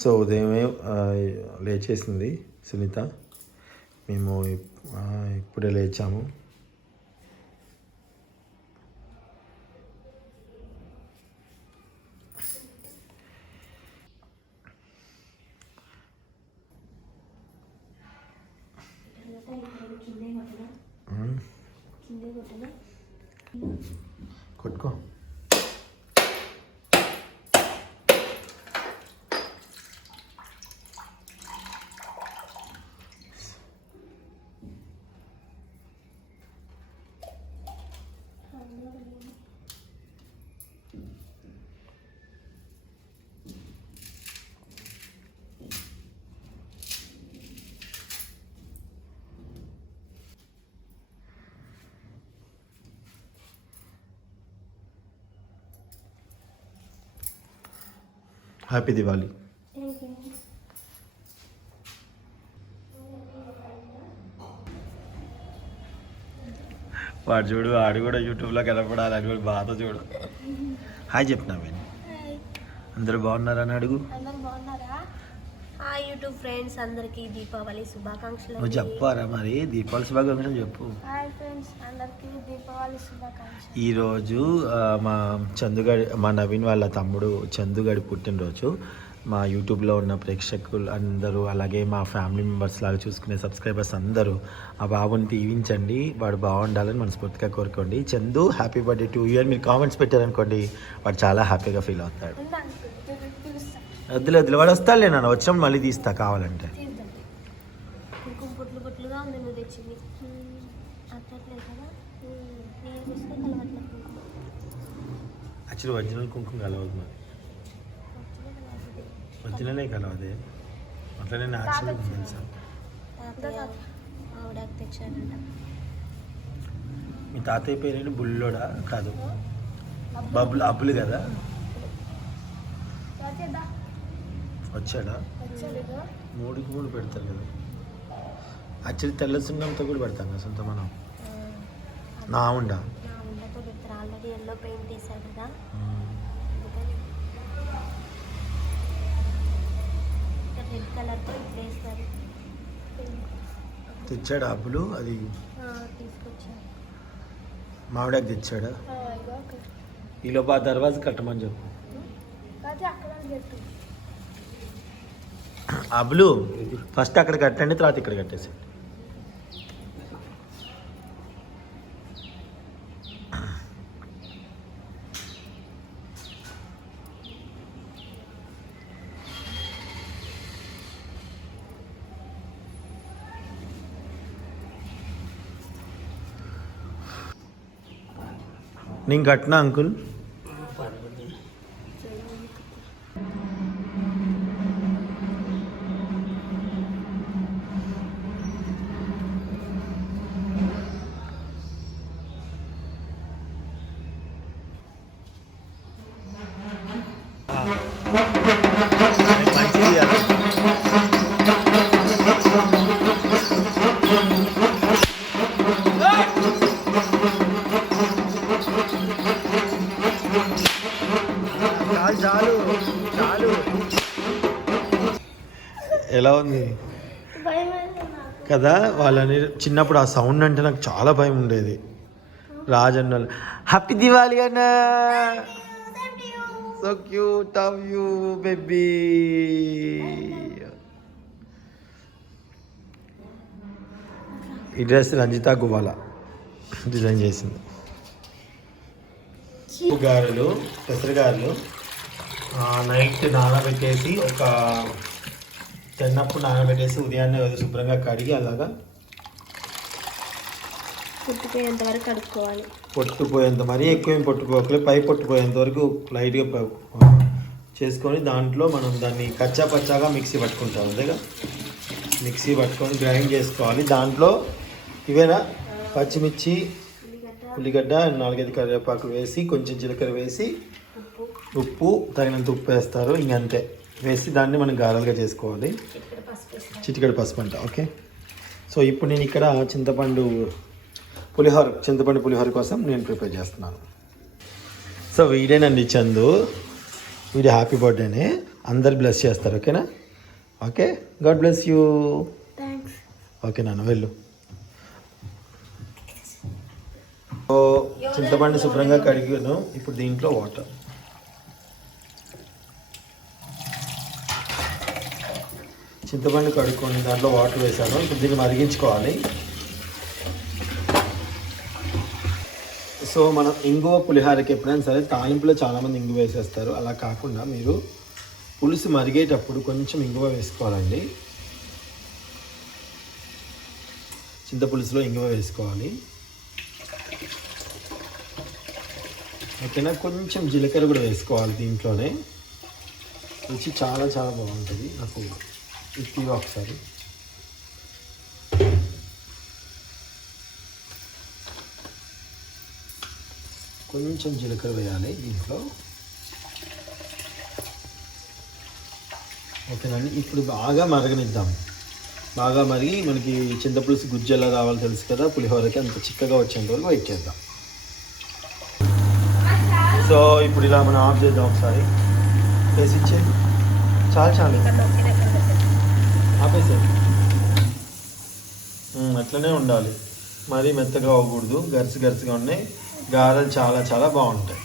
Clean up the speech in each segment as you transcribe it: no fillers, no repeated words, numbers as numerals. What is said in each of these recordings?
So ఉదయమే లేచేసింది సునీత. మేము ఇప్పుడే లేచాము. కొట్టుకో. హ్యాపీ దివాళీ. వాడు చూడు, వాడు కూడా యూట్యూబ్లో కనపడాలి అని కూడా బాధ చూడు. హాయ్ చెప్పినా నేను. అందరూ బాగున్నారా అని అడుగు. హాయ్ యూట్యూబ్ ఫ్రెండ్స్, అందరికీ దీపావళి శుభాకాంక్షలు. నువ్వు చెప్పారా మరి? దీపావళి శుభాకాంక్షలు చెప్పు. హాయ్ ఫ్రెండ్స్, అందరికీ దీపావళి శుభాకాంక్షలు. ఈరోజు మా నవీన్ వాళ్ళ తమ్ముడు చందుగాడి పుట్టినరోజు. మా యూట్యూబ్లో ఉన్న ప్రేక్షకులు అందరూ, అలాగే మా ఫ్యామిలీ మెంబర్స్ లాగా చూసుకునే సబ్స్క్రైబర్స్ అందరూ ఆ బాబుని దీవించండి. వాడు బాగుండాలని మనస్ఫూర్తిగా కోరుకోండి. Chandu happy birthday to you అని మీరు కామెంట్స్ పెట్టారనుకోండి, వాడు చాలా హ్యాపీగా ఫీల్ అవుతాడు. వద్దులే వాడు వస్తాడులే, నన్ను వచ్చినప్పుడు మళ్ళీ తీస్తా కావాలంటే. యాక్చువల్లీ ఒరిజినల్ కుంకుమ కలవదు, మరి ఒరిజినలే కలవదే, అట్లనే న్యాచురల్ తెలుసా. మీ తాతయ్య పేరేంటి? బుల్లోడా? కాదు, అబ్బులు కదా. వచ్చాడా? 3కి 3 పెడతారు కదా. యాక్చువల్లీ తెల్ల సున్నంతో కూడా పెడతాం కదా సొంత మనం. నా ఉండా ఆల్రెడీ ఎల్లో పెయింట్ వేసారు కదా. రెడ్ కలర్తో వేస్తారు. తెచ్చాడా అబ్బులు? అది తీసుకొచ్చారు. మామిడాకు తెచ్చాడా? ఈలోపు ఆ దర్వాజా కట్టమని చెప్పు. అబ్బులు ఫస్ట్ అక్కడ కట్టండి, తర్వాత ఇక్కడ కట్టేసి. నేను కట్టినా అంకుల్. చాలు చాలు. ఎలా ఉంది కదా? వాళ్ళని చిన్నప్పుడు ఆ సౌండ్ అంటే నాకు చాలా భయం ఉండేది. రాజన్న హ్యాపీ దివాళీ అన్న. So cute of you baby. ఈ డ్రెస్ రంజిత గువ్వాల డిజైన్ చేసింది. గారెలు, పెసరగారెలు నైట్ నానబెట్టేసి, ఒక చెన్నప్పుడు నానబెట్టేసి ఉదయాన్నే శుభ్రంగా కడిగి అలాగా పొట్టుపోయేంత వరకు కడుక్కోవాలి. పొట్టుపోయేంత, మరీ ఎక్కువేం పొట్టుకోకలేదు, పై పొట్టుపోయేంత వరకు లైట్గా చేసుకొని దాంట్లో మనం దాన్ని కచ్చా పచ్చాగా మిక్సీ పట్టుకుంటాం. అంతేగా మిక్సీ పట్టుకొని గ్రైండ్ చేసుకోవాలి. దాంట్లో ఇవేనా పచ్చిమిర్చి, ఉల్లిగడ్డ, 4-5 కరివేపాకు వేసి, కొంచెం జీలకర్ర వేసి, ఉప్పు తగినంత ఉప్పు వేస్తారు. ఇంకంతే వేసి దాన్ని మనం గారెలుగా చేసుకోవాలి. చిటికెడు పసుపు అంట. ఓకే. సో ఇప్పుడు నేను ఇక్కడ చింతపండు పులిహోర కోసం నేను ప్రిపేర్ చేస్తున్నాను. సో వీడేనండి చందు, వీడి హ్యాపీ బర్త్డేనే. అందరు బ్లెస్ చేస్తారు. ఓకేనా? Okay, God bless you. Thanks. Okay నాన్న, వెళ్ళు. సో చింతపండు శుభ్రంగా కడిగాను. ఇప్పుడు దీంట్లో వాటర్. చింతపండు కడుక్కొని దాంట్లో వాటర్ వేసాను. ఇప్పుడు దీన్ని మరిగించుకోవాలి. సో మనం ఇంగువ పులిహారకి ఎప్పుడైనా సరే తాలింపులో చాలామంది ఇంగువ వేసేస్తారు. అలా కాకుండా మీరు పులుసు మరిగేటప్పుడు కొంచెం ఇంగువ వేసుకోవాలండి. చింతపులుసులో ఇంగువ వేసుకోవాలి. ఓకేనా? కొంచెం జీలకర్ర కూడా వేసుకోవాలి దీంట్లోనే. రుచి చాలా చాలా బాగుంటుంది. నాకు ఇది ఒకసారి కొంచెం జీలకర్ర వేయాలి దీంట్లో. ఓకేనండి. ఇప్పుడు బాగా మరగనిద్దాం. బాగా మరిగి మనకి చింతపులుసు గుజ్జు ఎలా రావాలో తెలుసు కదా, పులిహోరకి అంత చిక్కగా వచ్చేంత వరకు వెయిట్ చేద్దాం. సో ఇప్పుడు ఇలా మనం ఆఫ్ చేద్దాం. ఒకసారి వేసి ఇచ్చే చాలు చాలు ఆపేసే. అట్లనే ఉండాలి, మరీ మెత్తగా అవ్వకూడదు. గరిసి గరిసిగా ఉన్నాయి. గారెలు చాలా చాలా బాగుంటాయి.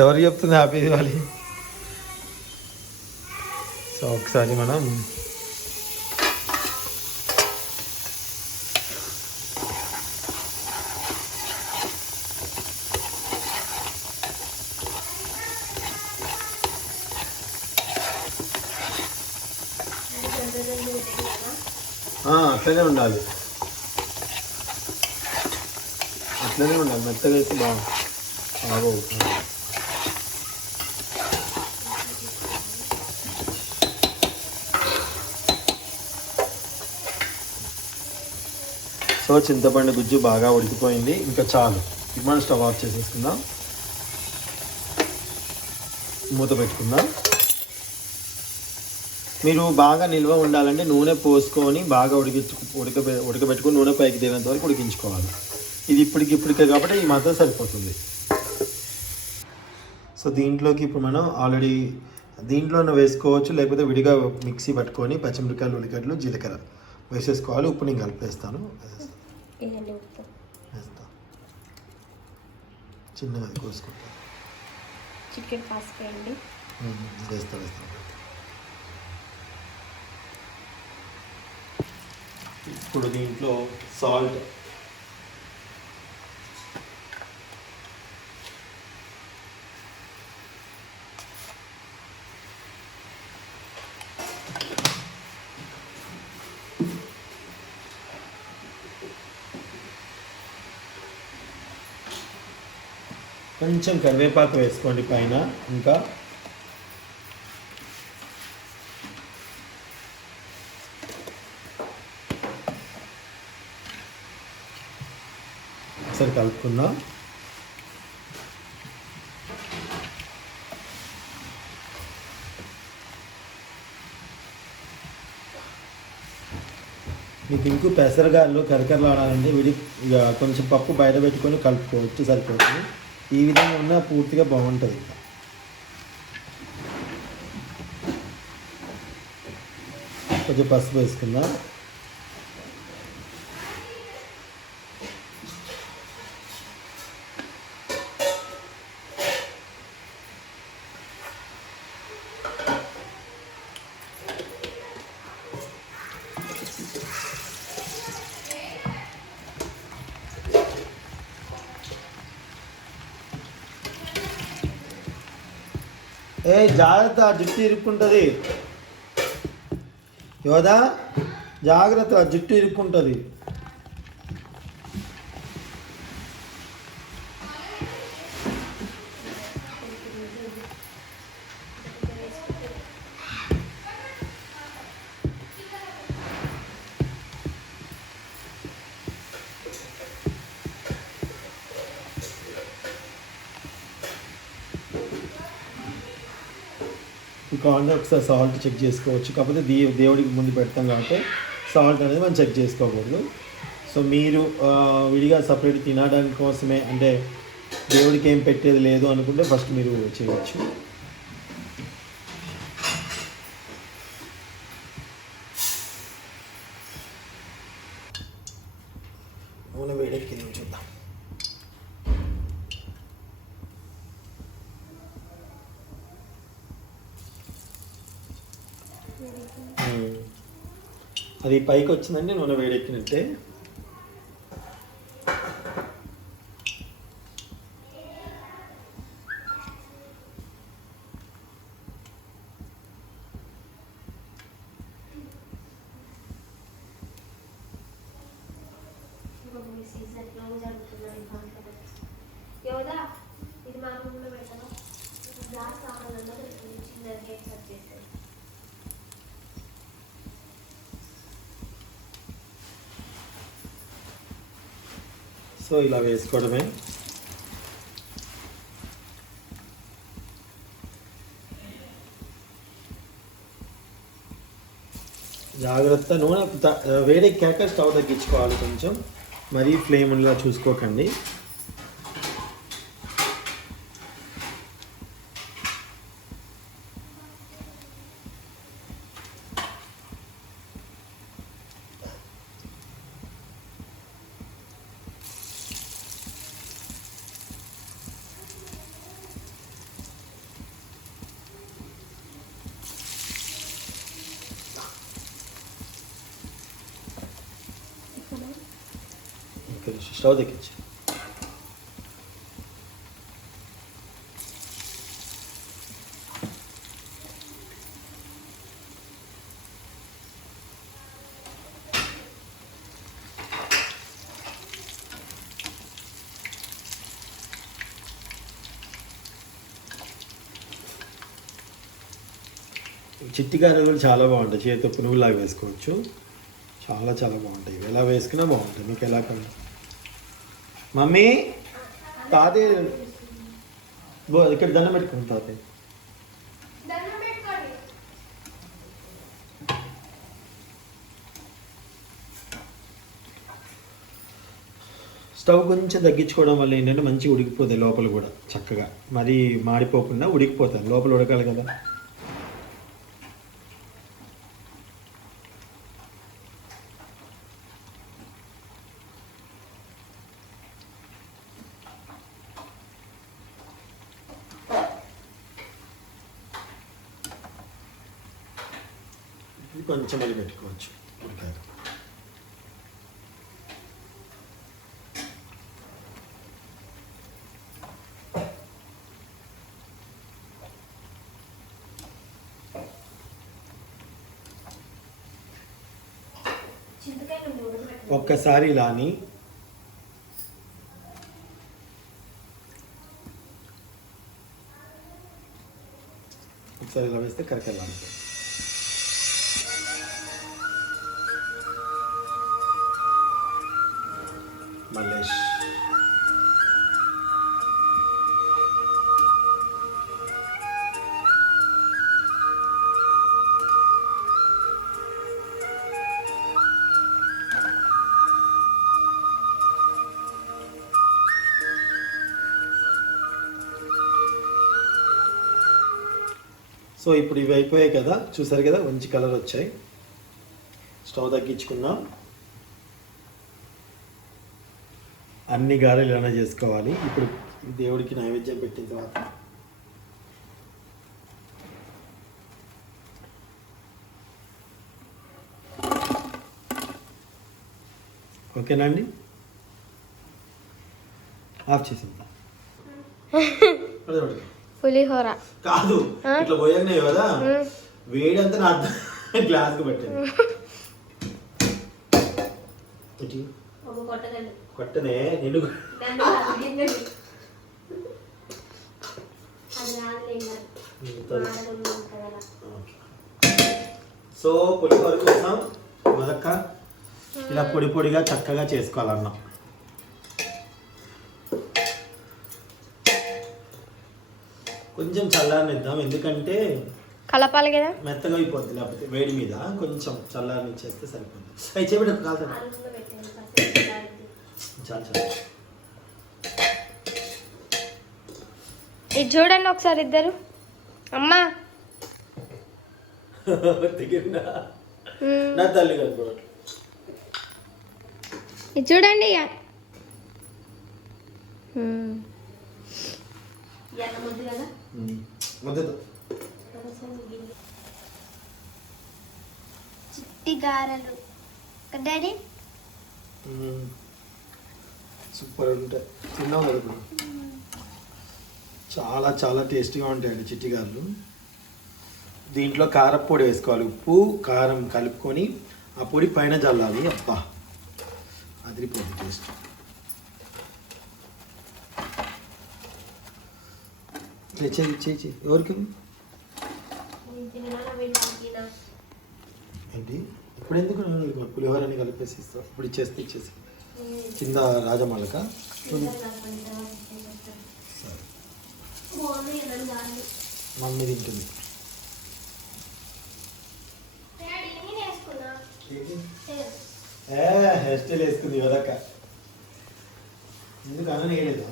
ఎవరు చెప్తుంది హ్యాపీ దివాలి? సో ఒకసారి మనం అట్లనే ఉండాలి. అట్లనే ఉండాలి. మెత్తగా వేస్తే బాగుంటుంది. సో చింతపండు గుజ్జు బాగా ఉడికిపోయింది. ఇంకా చాలు. ఇప్పుడు మనం స్టవ్ ఆఫ్ చేసేసుకుందాం. మూత పెట్టుకుందాం. మీరు బాగా నిల్వ ఉండాలంటే నూనె పోసుకొని బాగా ఉడకబెట్టుకొని నూనె పైకి తేలేంత వరకు ఉడికించుకోవాలి. ఇది ఇప్పటికే కాబట్టి ఈ మాత్రం సరిపోతుంది. సో దీంట్లోకి ఇప్పుడు మనం ఆల్రెడీ దీంట్లోనే వేసుకోవచ్చు, లేకపోతే విడిగా మిక్సీ పట్టుకొని పచ్చిమిరపకాయలు, ఉల్లిగడ్డలు, జీలకర్ర వేసేసుకోవాలి. ఉప్పు నేను కలిపేస్తాను. వేస్తా చిన్నగా కోసుకుంటాను. చికెన్ పాసిపోయండి. వేస్తా. ఇప్పుడు దీంట్లో సాల్ట్, కొంచెం కరివేపాకు వేసుకోండి పైన. ఇంకా ఒకసారి కలుపుకుందాం. మీకు ఇంకూ పెసరగాయలు కరకరలాడాలంటే ఇక కొంచెం పప్పు బయట పెట్టుకొని కలుపుకోవచ్చు, సరిపోతుంది. ఈ విధంగా ఉన్న పూర్తిగా బాగుంటుంది. కొంచెం పసుపు వేసుకుందాం. జాగ్రత్త, జుట్టు ఇరుక్కుంటుంది. యోదా జాగ్రత్త, జుట్టు ఇరుక్కుంటుంది. కావాలంటే ఒకసారి సాల్ట్ చెక్ చేసుకోవచ్చు. కాకపోతే దేవుడికి ముందు పెడతాం కాబట్టి సాల్ట్ అనేది మనం చెక్ చేసుకోకూడదు. సో మీరు విడిగా సపరేట్ తినడానికి కోసమే, అంటే దేవుడికి ఏం పెట్టేది లేదు అనుకుంటే ఫస్ట్ మీరు చేయవచ్చు. నూనె వేడెక్కింది చూద్దాం. అది పైకి వచ్చిందంటే నూనె వేడెక్కినట్టే. ఇది మా రూమ్లో పెట్టాను. గ్లాస్ కావాలన్నా చిన్న కేక్ కట్ చేసేది. సో ఇలా వేసుకోవడమే. జాగ్రత్త, నూనె వేడెక్కాక స్టవ్ తగ్గించుకోవాలి కొంచెం, మరీ ఫ్లేమ్ ఇలా చూసుకోకండి. స్టవ్ తగ్గించి చిట్టి గారెలు కూడా చాలా బాగుంటాయి. చేతితో పునుగులాగా వేసుకోవచ్చు. చాలా చాలా బాగుంటాయి. ఎలా వేసుకున్నా బాగుంటాయి. మీకు ఎలా కానీ మమ్మీ తాతయ్య ఇక్కడ దండం పెట్టుకుంది తాతయ్య. స్టవ్ కొంచెం తగ్గించుకోవడం వల్ల ఏంటంటే మంచిగా ఉడికిపోతాయి లోపల కూడా చక్కగా, మరీ మాడిపోకుండా ఉడికిపోతాయి. లోపల ఉడకాలి కదా. కొంచెం మళ్ళీ పెట్టుకోవచ్చు ఉడికాక. ఒక్కసారి ఇలాని ఒకసారి ఇలా వేస్తే కరకెళ్ళాలి. మల్లేష్ సో ఇప్పుడు ఇవి అయిపోయాయి కదా, చూసారు కదా మంచి కలర్ వచ్చాయి. స్టవ్ తగ్గించుకుందాం. అన్ని గారెలు ఇలానే చేసుకోవాలి. ఇప్పుడు దేవుడికి నైవేద్యం పెట్టిన తర్వాత ఓకేనా అండి, ఆఫ్ చేసిందా? పులిహోర కాదు, ఇట్లా పోయాకనే కదా వేడి అంతా నా గ్లాస్కి పెట్టింది. కొట్టనే నిన్ను. సో పులిహోర కోసం మొదక్క ఇలా పొడి పొడిగా చక్కగా చేసుకోవాలన్నాం. కొంచెం చల్లారనిద్దాం, ఎందుకంటే కలపాలి కదా, మెత్తగా అయిపోద్ది. లేకపోతే వేడి మీద కొంచెం చల్లారనిచ్చేస్తే సరిపోద్ది. అవి చేపెట్టు కాదు, చాలు చాలు. ఇది చూడండి ఒకసారి ఇద్దరు. అమ్మా నా తల్లి కనుకోవట్లేదు. ఇది చూడండి. చిట్టి గారెలు డాడీ సూపర్ ఉంటాయి. తిన్నావు కదా ఇప్పుడు. చాలా చాలా టేస్టీగా ఉంటాయండి చిట్టిగారులు. దీంట్లో కారపొడి వేసుకోవాలి. ఉప్పు కారం కలుపుకొని ఆ పొడి పైన చల్లాలి. అబ్బా అదిరిపోతుంది టేస్ట్. చేయి ఎవరికి ఏంటి ఇప్పుడు ఎందుకు పులిహోరని కలిపేసి ఇస్తావు? ఇప్పుడు ఇచ్చేసి కింద రాజమాలక మమ్మీ తింటుంది. హెయిర్ స్టైల్ వేసుకుంది కదక్క. ఎందుకు అన్నీ వేయలేదా?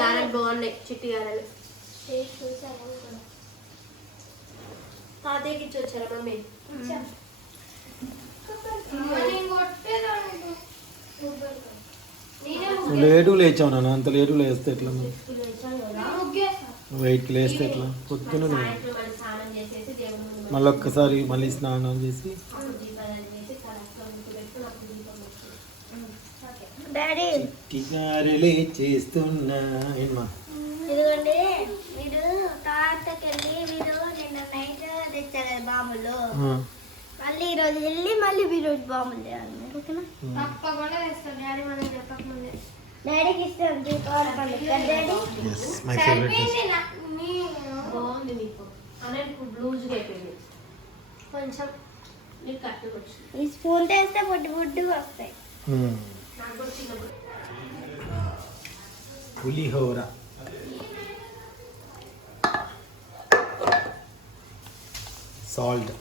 గారెలు బాగున్నాయి, చిట్టి గారెలు. తాతయ్యకి ఇచ్చి వచ్చారా మమ్మీ? లేటు లేచావు నాన్న. అంత లేటు లేస్తే ఎట్లా? నువ్వు 8కి లేస్తే ఎట్లా? పొద్దున మళ్ళీ ఒక్కసారి మళ్ళీ స్నానం చేసి చిట్టిగారెలే చేస్తున్నా. ఏమా ఇదిగోండి, మీరు తాతకెళ్ళి మీరు నిన్న నైట్ తెచ్చారు కదా బాంబులు. మళ్ళీ ఈరోజు వెళ్ళి మళ్ళీ ఈరోజు బాంబులు చేయాలి. ఓకేనా? తప్పకుండా తెస్తాను డాడీ, మనం చెప్పకముందే. డాడీకి ఇష్టం దీపావళి పండుగ డాడీ. బాగుంది మీకు అనేది లూజ్గా అయిపోయింది కొంచెం. నీకు కట్టుకొచ్చు ఈ స్పూన్ వేస్తే బుడ్డు వస్తాయి. పులిహోర సాల్ట్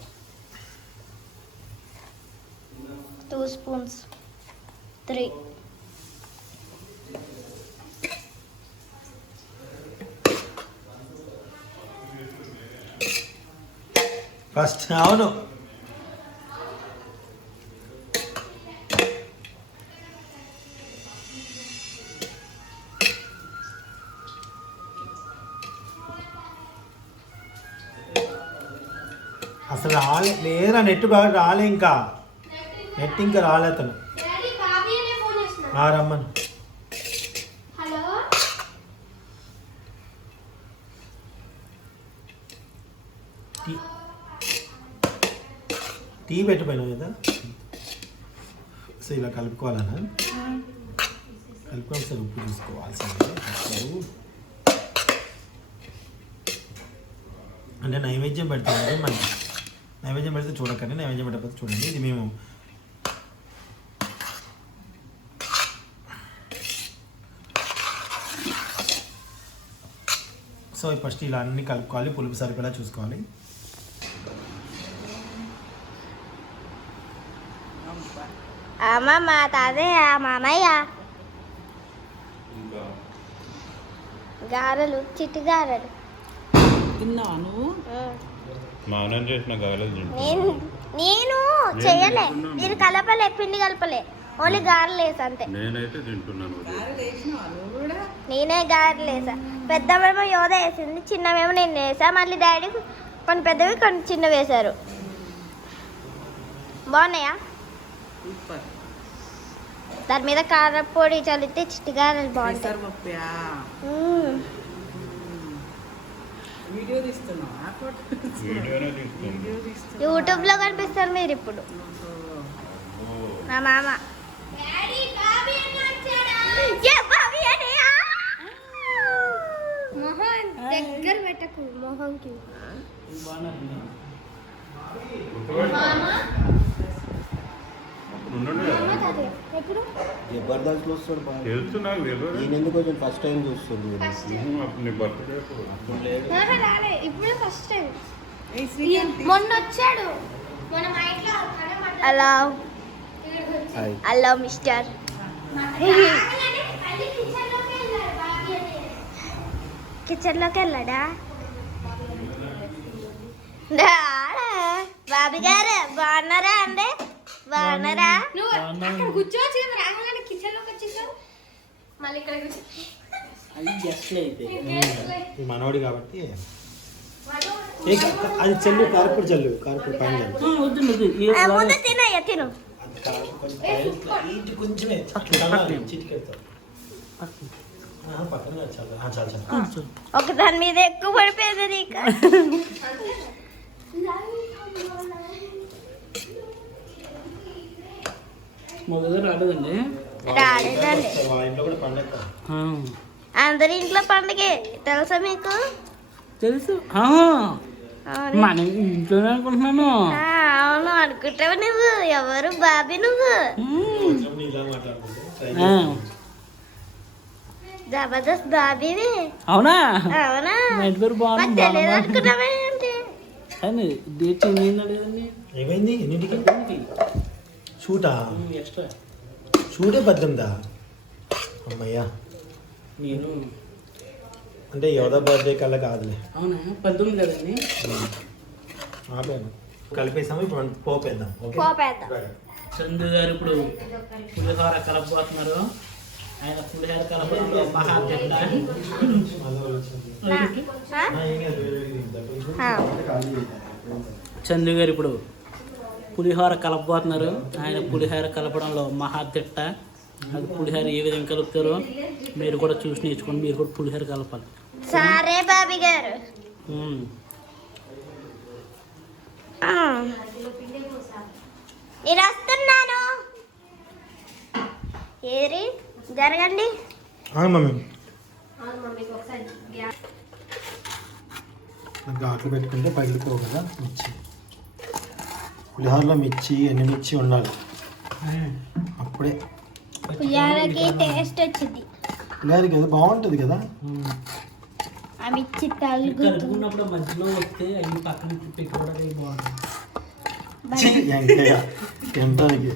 2 spoons 3. ఫస్ట్ అవును అసలు లేరా నెట్ బాగా రాలే. ఇంకా నెట్ ఇంకా రాలే. అతను రమ్మను. టీ పెట్టిపోయినావు కదా. సో ఇలా కలుపుకోవాలన్నా. కలుపుకొని సార్ ఉప్పు తీసుకోవాల్సిందే. అంటే నైవేద్యం పెడతాం కదా. మరి నైవేద్యం పెడితే చూడకండి, నైవేద్యం పెట్టకపోతే చూడండి. ఇది మేము సో ఫస్ట్ ఇలా అన్ని కలుపుకోవాలి. పులుపు సరిపడా చూసుకోవాలి. అమ్మమ్మ తాతయ్య మామయ్య గారెలు, చిట్టి గారెలు తిన్నాను. నేను చేయలే. నేను కలపలే, పిండి కలపలే, ఓన్లీ గారెలు వేసా అంతే. నేనే గారెలు వేసా. పెద్దమేమో యోధ వేసింది, చిన్నమేమో నేను వేసా. మళ్ళీ డాడీ కొన్ని పెద్దవి కొన్ని చిన్నవి వేశారు. బాగున్నాయా? దాని మీద కారపొడి చల్లితే చిట్టి గారెలు బాగుంటాయి. యూట్యూబ్ లో కనిపిస్తారు మీరు ఇప్పుడు. మా మామ మొహం దగ్గర పెట్టకు, మొహంకి. జబర్దస్త్ వస్తాడు బాగా. నేను ఎందుకు కొంచెం ఫస్ట్ టైం చూస్తుంది. ఇప్పుడు ఫస్ట్ టైం. మొన్న వచ్చాడు. Hello hello mister. కిచెన్లోకి వెళ్ళాడా? బాబీ గారు బాగున్నారా అండి? బాగున్నారా? కూర్చోవచ్చు రాగానే కిచెన్ లోకి వచ్చేసావు మళ్ళీ ఇక్కడ అది గెస్ట్లు అయితే ఈ మనోడి కాబట్టి అది చెల్లు కారపూడి చెల్లు కారపూడి పైన చల్లు. ముందు తినయ్య తిను. అది కొంచెం పైన కొంచెమే చిటికెడతాం పక్కన చాలు చాలు చాలు. ఒక దాని మీద ఎక్కువ పడిపోయింది నీకు. మొదలు రాలేదండి. రాలేదండి. వాళ్ళ ఇంట్లో కూడా పండగ. అందరి ఇంట్లో పండుగే తెలుసా మీకు? తెలుసు. అవును. మన ఇంట్లోనే అనుకుంటున్నాను. అవును అనుకుంటావు నువ్వు. ఎవరు బాబీ నువ్వు? ఇలా మాట్లాడుకుంటే జబర్దస్త్ బాబీవి. అవునా? అవునా? మా ఇంటి పేరు మరి తెలియదు అనుకున్నావే అంటే బాగుంది. డేట్ చేంజ్ అయిందా లేదండి? ఏమైంది ఎన్నింటికి షూటా? ఎక్స్ట్రా షూటే 18 అమ్మయ్యా. నేను అంటే యోధా బర్త్డే కల్లా కాదులే. అవునా 19 కదండి. ఆపాను కలిపేసాము. ఇప్పుడు పోపేద్దాం. పోపేద్దాం. చందు గారు ఇప్పుడు పులిహోర కలపబోతున్నారు. ఆయన పులిహోర కలపడంలో మహాత్మ. చందు గారు ఇప్పుడు పులిహోర కలపబోతున్నారు. ఆయన పులిహోర కలపడంలో మహాదిట్ట. అది పులిహోర ఏ విధంగా కలుపుతారో మీరు కూడా చూసి నేర్చుకోండి. మీరు కూడా పులిహోర కలపాలి. సరే బాబీ గారు. నేను వస్తున్నాను. ఏరి జరగండి. మమ్మీ ఘాట్లు పెట్టుకుంటే పగిలిపోవు కదా మిర్చి. పులిహోరలో మిర్చి ఎండుమిర్చి ఉండాలి. అప్పుడే పులిహోరకి టేస్ట్ వచ్చింది. పులిహోరకి అది బాగుంటుంది కదా. ఆ మిర్చి తలుగు కలుపుకున్నప్పుడు మధ్యలో వస్తే అవి పక్కన పెట్టుకోవడానికి బాగుంటుంది. తినడానికి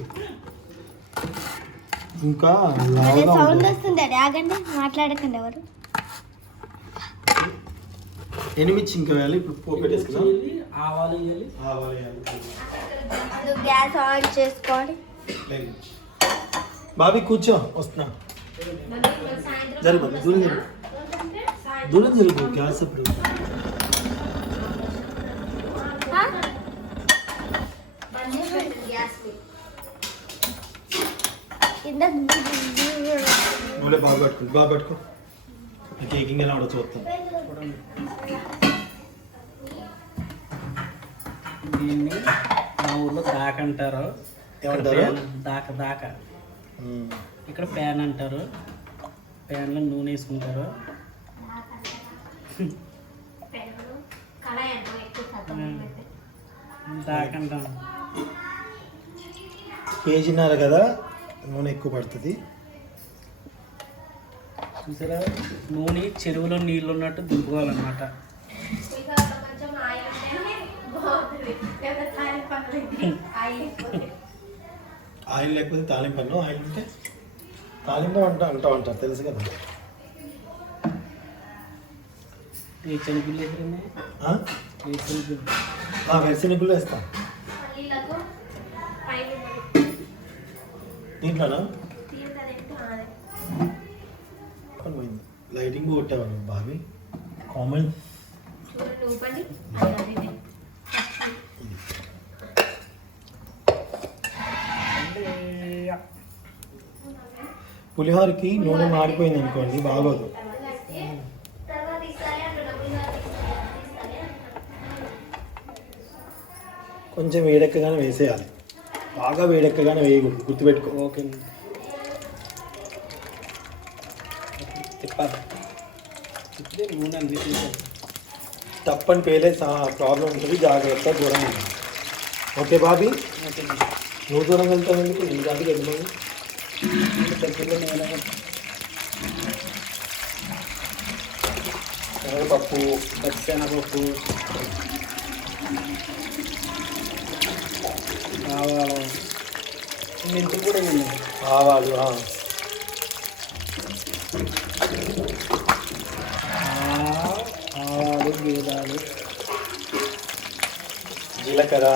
ఇంకా సౌండ్ వస్తుంది. అది ఆగండి, మాట్లాడకండి ఎవరు. ఎనిమిది ఇంకా వేయాలి. ఇప్పుడు పోపెట్టేసుకున్నాం. ఆవాలు వేయాలి. గ్యాస్ ఆన్ చేసుకోండి. బాబీ కూర్చో వస్తున్నా. జరుగు దూరం జరుగు దూరం జరుగు గ్యాస్ ఇప్పుడు. నువ్వులే బాగా పట్టుకో. బాగా పట్టుకో. కేకింగ్ ఎలా ఉండొచ్చు చూస్తాం. దీన్ని మా ఊర్లో దాక అంటారు. ఏమంటారు? దాక ఇక్కడ ప్యాన్ అంటారు. ప్యాన్లో నూనె వేసుకుంటారు. దాక అంటాం. కేజీన్నర కదా నూనె ఎక్కువ పడుతుంది. చూసారా నూనె చెరువులో నీళ్ళు ఉన్నట్టు దింపుకోవాలన్నమాట. ఆయిల్ లేకపోతే తాలింపు అన్నం. ఆయిల్ ఉంటే తాలింపు అంటూ ఉంటారు తెలుసు కదా. శనగుళ్ళు వేసారండి. వెరసెనగుళ్ళు వేస్తాం. దీంట్లోనా పోయింది. లైటింగ్ కొట్టావు బాబీ. కామన్ పులిహోరకి నూనె మాడిపోయింది అనుకోండి బాగోదు. కొంచెం వేడెక్కగానే వేసేయాలి. బాగా వేడెక్కగానే వేయకూడదు, గుర్తుపెట్టుకో. ఓకే తిప్పాలి. తిప్పితే నూనె అనిపిస్తుంది. తప్పని పేలే ప్రాబ్లం ఉంటుంది. జాగ్రత్త దూరంగా ఉండాలి. ఓకే బాబీ. నువ్వు దూరంగా వెళ్తావు ఎందుకు? నీ దానికి వెళ్ళమని దగ్గరలో నేను శనగపప్పు, పచ్చిశనగపప్పు, ఆవాలు, మెంతులు కూడా వేయండి. ఆవాలు, వేదాలు, జీలకర్ర,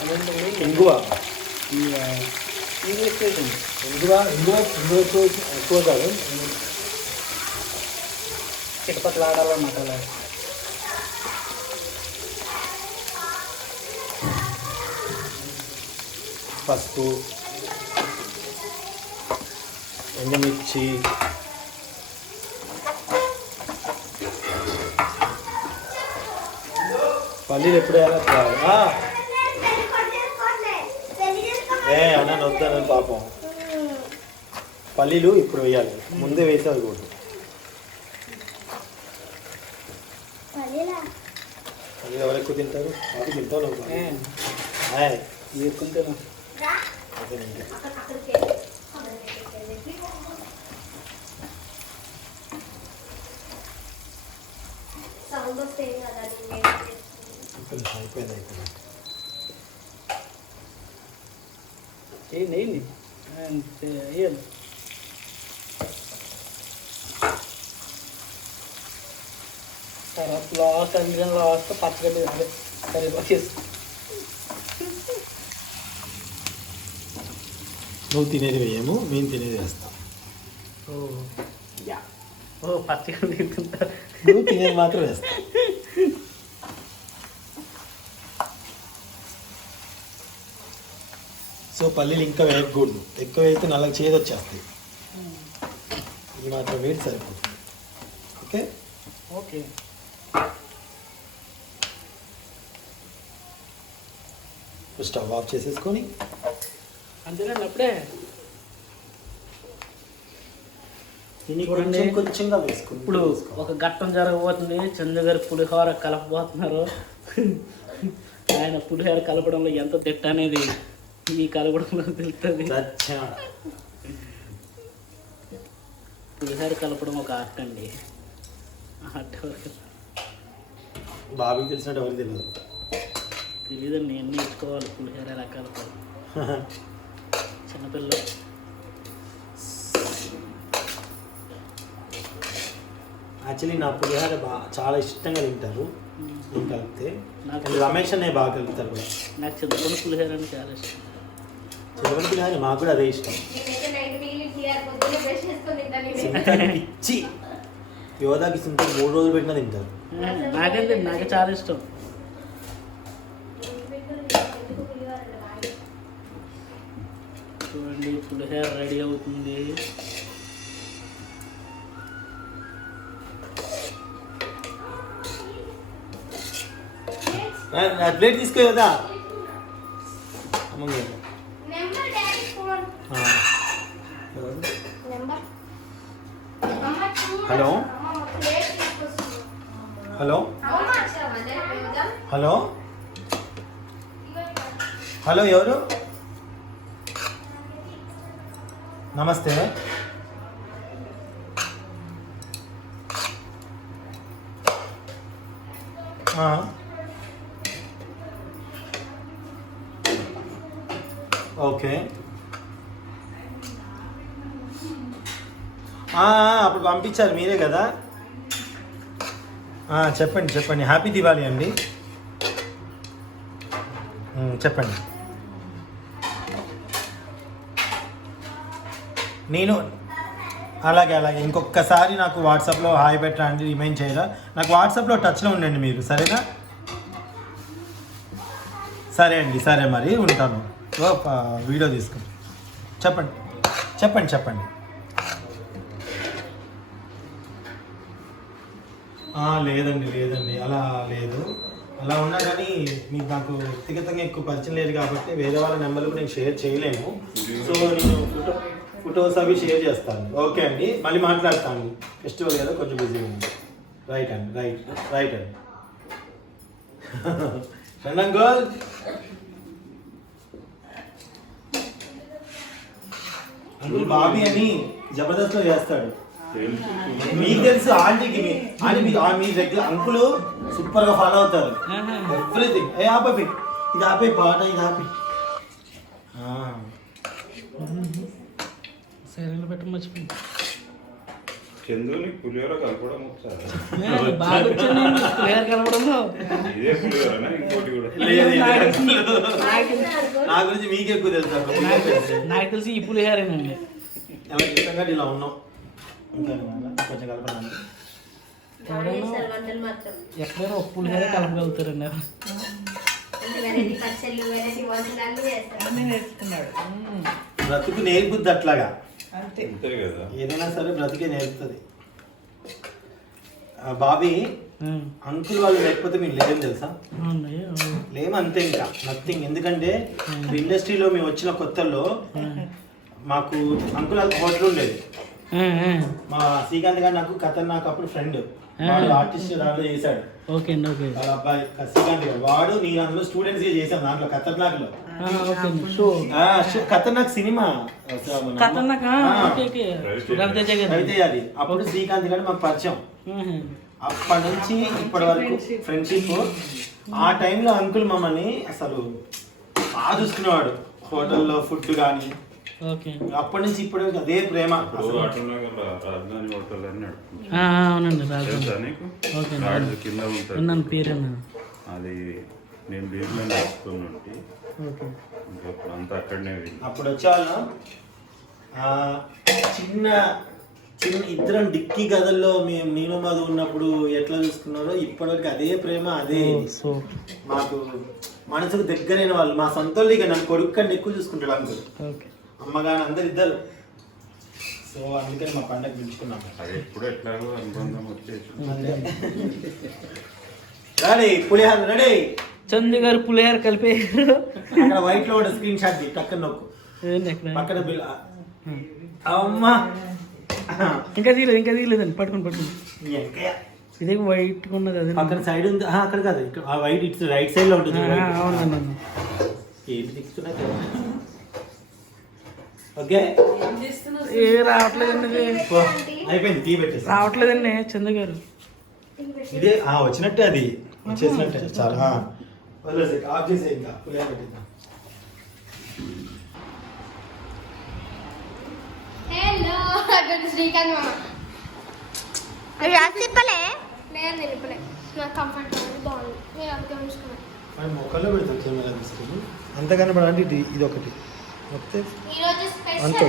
అదేంటండి ఇంగువ ఇది వేసేయండి. ఎక్కువ కాదు. చిటపట్లు ఆడాలన్నమాట అలా. పసుపు, ఎండుమిర్చి, పల్లీలు ఎప్పుడు వేయాలి? అన్న వద్దాను పాపం. పల్లీలు ఇప్పుడు వేయాలి, ముందే వేసి అది కూడా. పల్లీలు ఎవరు ఎక్కువ తింటారు? అది తింటావు వేసుకుంటేనా సౌండ్ వస్తే కదా అయిపోయింది. వేయండి వేయండి వేయాలి. తర్వాత లాస్ట్ అందుకని లాస్ట్ పచ్చగడ్డి అదే సరే వచ్చేసి నువ్వు తినేది వేయము, మేము తినేది వేస్తాం. ఓ పచ్చగడ్డి తింటుంటారు. నువ్వు తినేది మాత్రం వేస్తాం. సో పల్లీలు ఇంకా వేయకూడదు, ఎక్కువ వేస్తే నల్లగా చేదు వచ్చేస్తాయి. ఇది మాత్రం వేడి సరిపోతుంది. ఓకే ఓకే స్టవ్ ఆఫ్ చేసేసుకొని అంతేనండి. అప్పుడే దీన్ని చూడండి. కొంచెం కొంచెంగా వేసుకుని ఇప్పుడు ఒక ఘట్టం జరగబోతుంది. చంద్ర గారు పులిహోర కలపబోతున్నారు. ఆయన పులిహోర కలపడంలో ఎంత తిట్ట అనేది ఈ కలపడంలో తెలుస్తుంది. పులిహోర కలపడం ఒక ఆర్ట్ అండి. ఆర్ట్ బాబీకి తెలిసినట్టు ఎవరికి తెలియదు. తెలీదండి, నేను నేర్చుకోవాలి పులిహోర ఎలా కలపాలి. చిన్నపిల్ల యాక్చువల్లీ నా పులిహోర చాలా ఇష్టంగా తింటారు నేను కలిపితే. నాకు రమేష్ అనే బాగా కలుపుతారు కూడా. నాకు చింతపండు పులిహోర అంటే చాలా ఇష్టం. చిన్నపల్లి పులిహోర మాకు కూడా అదే ఇష్టం. ఇచ్చి యోధాకి తింటే 3 రోజులు పెట్టినా తింటారు. నాకంటే నాకు చాలా ఇష్టం. చూడండి పులిహోర రెడీ అవుతుంది. ప్లేట్ తీసుకో యోధా. హలో హలో హలో హలో ఎవరు? నమస్తే. ఓకే, అప్పుడు పంపించారు మీరే కదా. చెప్పండి చెప్పండి. హ్యాపీ దివాళీ అండి. చెప్పండి. నేను అలాగే ఇంకొకసారి నాకు వాట్సాప్లో హాయ్ పెట్టండి, రిమైండ్ చేయరా. నాకు వాట్సాప్లో టచ్లో ఉండండి మీరు, సరేనా? సరే అండి, సరే మరి ఉంటాను. వీడియో తీసుకుని చెప్పండి చెప్పండి చెప్పండి. లేదండి అలా లేదు. అలా ఉన్నా కానీ మీకు నాకు వ్యక్తిగతంగా ఎక్కువ పరిచయం లేదు కాబట్టి వేరే వాళ్ళ నెంబర్లు కూడా నేను షేర్ చేయలేము. సో నేను ఫొటోస్ అవి షేర్ చేస్తాను. ఓకే అండి, మళ్ళీ మాట్లాడతాను. ఫెస్టివల్ కదా, కొంచెం బిజీగా ఉంది. రైట్ అండి. రండంగోల్ అంకుల్ బాబీ అని జబర్దస్త్లో చేస్తాడు. మీకు తెలుసు ఆంటీకి, మీ రెగ్యులర్ అంకుల్ సూపర్ గా ఫాలో అవుతారు ఎవ్రీథింగ్. ఇది ఆపే పాట, ఇది ఆపి. సైలెంట్ పెట్టి మర్చిపోయింది. చందుని పులిహోర కలపడం ఒకసారి బాగా వచ్చాను పులిహోర కలపడంలో. ఇదే పులిహోరనా ఇంకోటి కూడా నా గురించి మీకు ఎక్కువ తెలుసు అక్కడ. నాకు తెలిసి ఈ పులిహోరేనండి. ఎలా ఇష్టంగా ఇలా ఉన్నాం. ఇంకా కొంచెం కలపడానికి వంటలు మాత్రం ఎక్కడైనా ఒక పులిహోర కలపగలుగుతారండి. వెరైటీ పచ్చళ్ళు వెరైటీ వంటలు అన్నీ చేస్తారు. అన్నీ నేర్చుకున్నాడు. బ్రతుకు నేర్పుద్ది అట్లాగా. అంతే. అంతే కదా. ఏదైనా సరే బ్రతికే నేర్పుతుంది. బాబీ అంకుల్ వాళ్ళు లేకపోతే మేము లేదేం తెలుసా? లేము అంతే, ఇంకా నథింగ్. ఎందుకంటే ఇండస్ట్రీలో మేము వచ్చిన కొత్తల్లో మాకు అంకుల్ వాళ్ళ హోటల్ ఉండేది. మా శ్రీకాంత్ గారు నాకు ఖతర్నాక్ అప్పుడు ఫ్రెండ్, వాడు ఆర్టిస్ట్ దాంట్లో చేశాడు. ఓకే అండి. ఓకే. వాళ్ళ అబ్బాయి శ్రీకాంత్ గారు, వాడు నేను అందులో స్టూడెంట్స్ చేసాం దాంట్లో ఖతర్నాక్ లో. ఖతర్నాక్ సినిమా రవితేజ అది. అప్పుడు శ్రీకాంత్ గారు మాకు పరిచయం. అప్పటి నుంచి ఇప్పటి వరకు ఫ్రెండ్షిప్. ఆ టైంలో అంకుల్ మమ్మల్ని అసలు బాగా చూసుకునేవాడు, హోటల్లో ఫుడ్ కానీ. అప్పటి నుంచి ఇప్పటి అదే ప్రేమ. రాజధాని హోటల్ అని అవునండి. రాజు కింద ఉంటుంది పేరు అది. నేను దీంట్లో నేర్చుకున్నట్టు అంతా అక్కడనే. అప్పుడు వచ్చేవాళ్ళం చిన్న చిన్న ఇద్దరం డిక్కీ గదుల్లో మేము నేను మధు ఉన్నప్పుడు ఎట్లా చూసుకున్నారో ఇప్పటివరకు అదే ప్రేమ, అదే మాకు మనసుకు దగ్గరైన వాళ్ళు. మా సొంత ఇక నన్ను కొడుకు కంటే ఎక్కువ చూసుకుంటాడు అంకుల్. అమ్మగాని అందరు ఇద్దరు. సో అందుకని మా పండగ పిలుచుకున్నాం. అది ఎప్పుడు ఎట్లాగో అనుబంధం వచ్చేసి రెడీ పులిహార రెడీ. చందు గారు పులిహోర కలిపారు. అక్కడ వైట్ లో స్క్రీన్ షాట్ పక్కన నొక్కు, పక్కన బిల్. అమ్మా ఇంకా తీయలేదండి. పట్టుకుని ఇదే వైట్ ఉన్నది. అది అక్కడ సైడ్ ఉంది. అక్కడ కాదు, ఆ వైట్ ఇట్స్ రైట్ సైడ్ లో ఉంటుంది. అవునండి. ఏంటి తీస్తున్నా? ఓకే ఏ రావట్లేదండి. అయిపోయింది, టీ పెట్టేసి రావట్లేదండి చందు గారు. ఇదే వచ్చినట్టే, అది వచ్చేసినట్టే. చాలా వదిలేసి ఆఫ్ చేసే, ఇంకా పులిహార పెట్టేద్దాం. హలో అక్కడ శ్రీకాంత్ మామ. తిప్పలే నేను నిలిపలే. నాకు కంఫర్ట్ బాగుంది. నేను అందుకే ఉంచుకున్నాను. మొక్కల్లో పెడతాం కెమెరా తీసుకుని. అంతకన్నా పడండి. ఇది ఒకటి మొత్తం ఈరోజు అంతే.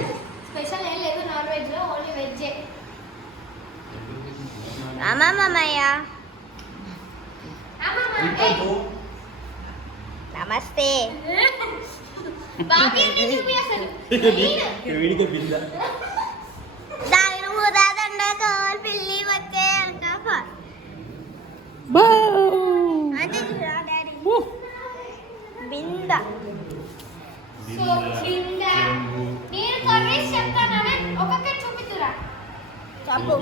స్పెషల్ ఏం లేదు, నాన్ వెజ్ లో ఓన్లీ వెజ్జే. మామయ్య నమస్తే. బాబీ చూపి అసలు వేడిగా బిందా దాని ఊదాదండ కావాలి పిల్లి వచ్చే అంట. బింద సో కింద నేను కర్రీస్ చెప్తానని ఒక్కొక్కటి చూపిస్తురా. చెప్పు.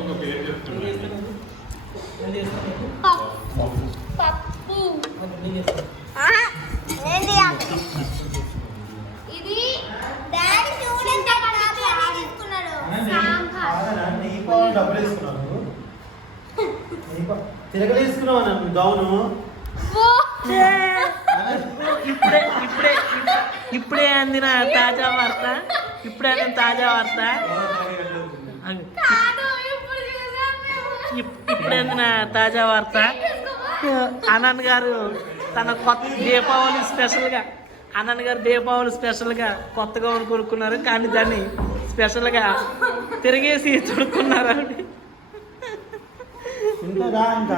పప్పు ఏంటి ఇది డాడీ చూడండి తీసుకున్నాడు. సాంబార్. డబ్బులు వేసుకున్నాను, తిరగలేసుకున్నావు నన్ను గౌను. ఇప్పుడే అందిన తాజా వార్త. ఇప్పుడే అందిన తాజా వార్త. ఆనంద్ గారు తన కొత్త దీపావళి స్పెషల్గా కొత్తగా కొనుక్కున్నారు, కానీ దాన్ని స్పెషల్గా తిరిగేసి చుడుకున్నారు. ఇంకా రా, ఇంకా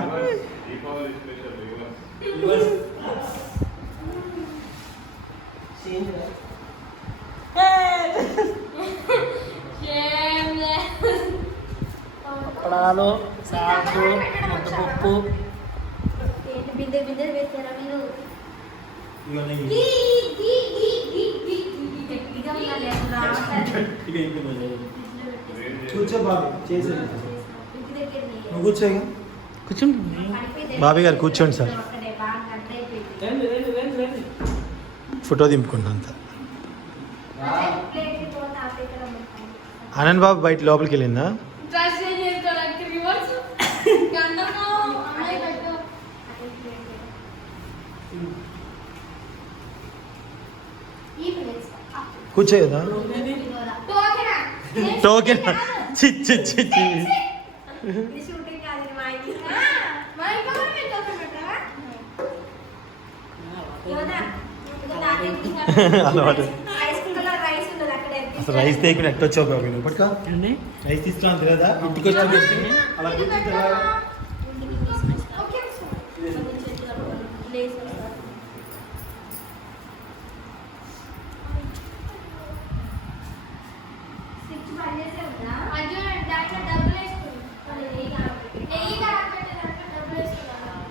అప్పడాలు, సాల్ట్, ముద్దపప్పు. బిందె బిందె పెట్టారా మీరు? కూర్చో బాబు, చేసే నువ్వు కూర్చో. కూర్చోండి బాబీ గారు కూర్చోండి సార్. ఫోటో దింపుకుంటా అంతా. ఆనంద్ బాబు బయట లోపలికి వెళ్ళిందా? కూర్చో కదా. టోకెన్ చి చి చి చి ఇది షూటింగ్ కాదు ఇది మా ఇంటి మా ఇంట్లో కూడా మేము టోకెన్ పెట్టావా యోనా ఇది తాతయ్య అలవాటు రైస్ కుక్కర్లో రైస్ ఉన్నది అక్కడే అసలు రైస్ తేకుండా ఎట్టొచ్చావు బాబు నువ్వు పట్టుకో అండి రైస్ తీసుకున్నాను తెలియదా ఇంటికి వచ్చి పెట్టి అలా గుర్తించరా? ఓకే ప్లేస్ స్విచ్ బంద్ చేసే ఉందా అయ్యో దాంట్లో డబ్బులు వేసుకున్నాను నెయ్యి కాకపోతే దాంట్లో డబ్బులు వేసుకున్నాను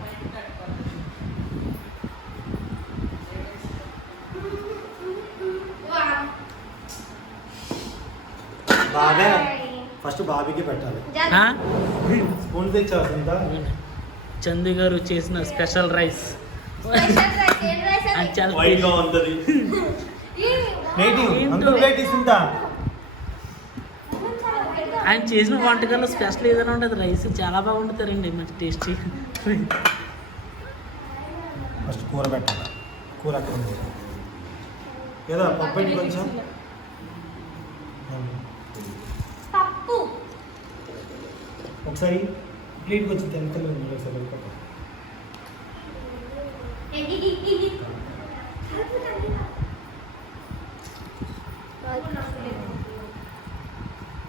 బాగా ఫస్ట్ బాబీకి పెట్టాలి ఆ? స్పూన్ తెచ్చావు ఇంత చందు గారు చేసిన స్పెషల్ రైస్ స్పెషల్ రైస్ ఏం రైస్ అది చాలా వైట్ గా ఉంటది నేటివ్ అంకుల్ ప్లేట్ ఇస్తుంటా ఆయన చేసిన వంటకాల్లో స్పెషల్ ఏదైనా ఉంటుంది రైస్ చాలా బాగుంటుందండి మంచి టేస్టీ ఫస్ట్ కూర పెట్టాలి కూర అక్కడ ఉంది ఏదో పప్పు పెట్టి కొంచెం పప్పు ఒకసారి ప్లేట్ కొంచెం తెల్లగా ఉంది ఒకసారి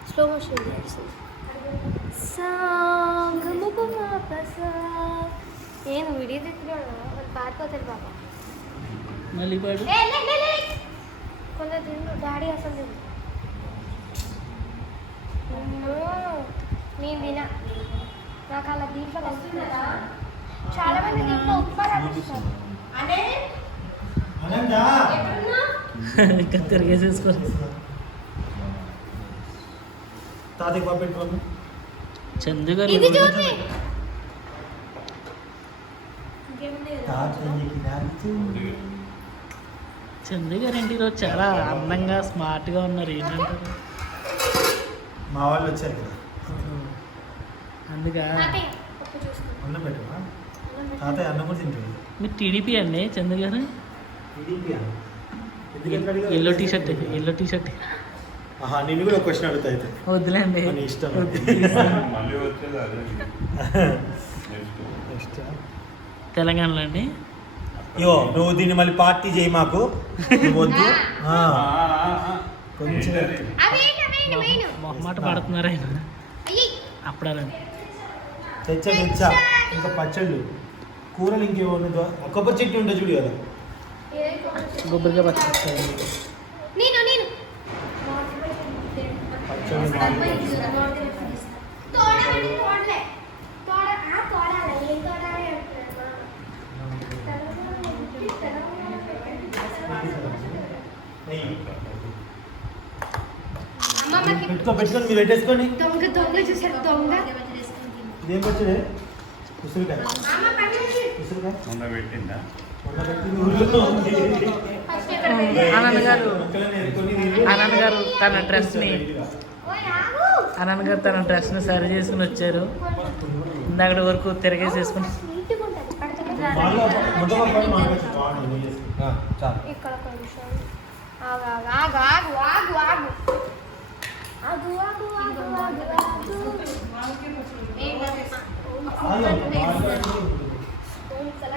స్లో మోషన్ ఏం వీడియో తెచ్చినాడు వాళ్ళు పారిపోతాడు బాబా మళ్ళీ పాడు కొందరు తిండు డాడీ అసలు తిండు నేను తినా నాకు అలా దీంట్లో కలుపుతుందా చాలా మంది దీంట్లో ఉప్మా రాపిస్తారు అనే అనంతా ఇంకా తిరిగేసేసుకోవాలి తాతయ్య పప్పు పెట్టుకోండి చందు గారు ఇది చూసి చందు గారు ఏంటి ఈరోజు చాలా అందంగా స్మార్ట్గా ఉన్నారు ఏంటంటారు మా వాళ్ళు వచ్చారు కదా అందుక పప్పు చూసుకుంటాం అన్నం పెట్టమా తాతయ్య అన్నం కూడా తింటుంది మీరు టీడీపీ అండి చందు గారు టీడీపీ ఎందుకంటే అడిగావు? Yellow T shirt yellow T shirt ఆహా నిన్ను కూడా ఒక క్వశ్చన్ అడుగుతా అయితే వద్దులేండి మన ఇష్టం. మళ్ళీ వచ్చేది అదే నెక్స్ట్ నెక్స్ట్ తెలంగాణలో అండి యో నువ్వు దీన్ని మళ్ళీ పార్టీ చేయి మాకు నువ్వు వద్దు ఆ, కొంచెం మొహమాట పడుతున్నారు ఆయన అప్పుడారండి తెచ్చా ఇంకా పచ్చళ్ళు కూరలు ఇంకేమో కొబ్బరి చెట్టు ఉంటుంది చూడు కదా కొబ్బరిగా పచ్చి నేను పచ్చళ్ళు తోడమండి తోడలే తోడాలి ఏం తోడాలి నెయ్యి. అమ్మమ్మకి పెట్టుకొని మీరు పెట్టేసుకోండి దొంగ చూసారు దొంగ ఇదేం పచ్చడే ఉసిరికాయ అమ్మ పక్కన ఉసిరికాయ మొన్న పెట్టిందా మొన్న పెట్టింది ఊర్లో ఉంది. ఫస్ట్ ఎక్కడ పెట్టారు? ఆనంద్ గారు మొక్కలని ఏరుకొని నీళ్ళు ఆనంద్ గారు తన డ్రెస్ని ఓయ్ ఆగు ఆనంద్ గారు తన డ్రెస్ని సరి చేసుకుని వచ్చారు ఇందాకటి వరకు తిరగేసేసుకుని నీట్గా ఉంటుంది పడుతుంది మాలో ముద్దపప్పు మాకు బాగుంది నెయ్యి వేసి. చాలు ఇక్కడ కొంచెం ఆగు ఆగు ఆగు ఆగు ఆగు ఆగు ఆగు ఆగు ఆగు ఆగు ఏం కాదు. ఆగు, బాగా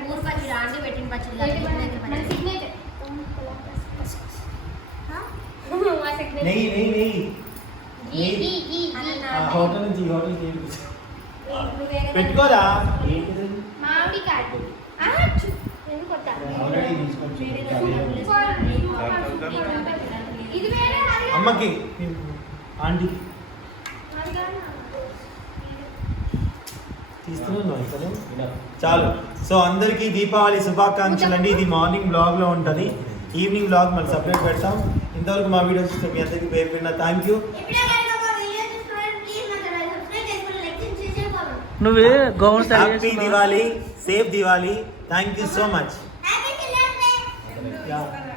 ఊరు పచ్చడి ఆంటీ పెట్టిన పచ్చడి కాదు, మన signature. మా signature. నెయ్యి నెయ్యి నెయ్యి ఈ, ఈ, ఆ హోటల్ నుంచి ఈ హోటల్ నుంచి నువ్వేగా పెట్టుకోరా ఏంటిది? మామిడికాయ. ఎందుకు కొట్టాలి ఆల్రెడీ తీసుకొచ్చి ఇది వేరే అది అమ్మకి ఆంటీ తీస్తున్నాను ఇతను చాలు. సో అందరికీ దీపావళి శుభాకాంక్షలు అండి. ఇది మార్నింగ్ బ్లాగ్ లో ఉంటుంది, ఈవినింగ్ బ్లాగ్ మళ్ళీ సపరేట్ పెడతాం. ఇంతవరకు మా వీడియో చూస్తే మీ అందరికీ పేరు పెట్టిన థ్యాంక్ యూ. ఇప్పుడే కనుక మా వీడియో చూస్తున్నారని ప్లీజ్ నా ఛానల్ సబ్స్క్రైబ్ చేసుకొని లైక్ చేసి షేర్ చేయండి. నువ్వు గౌన్ సరి హ్యాపీ చేసుకున్నావా? Diwali, safe Diwali. Thank you so much. Happy children's day.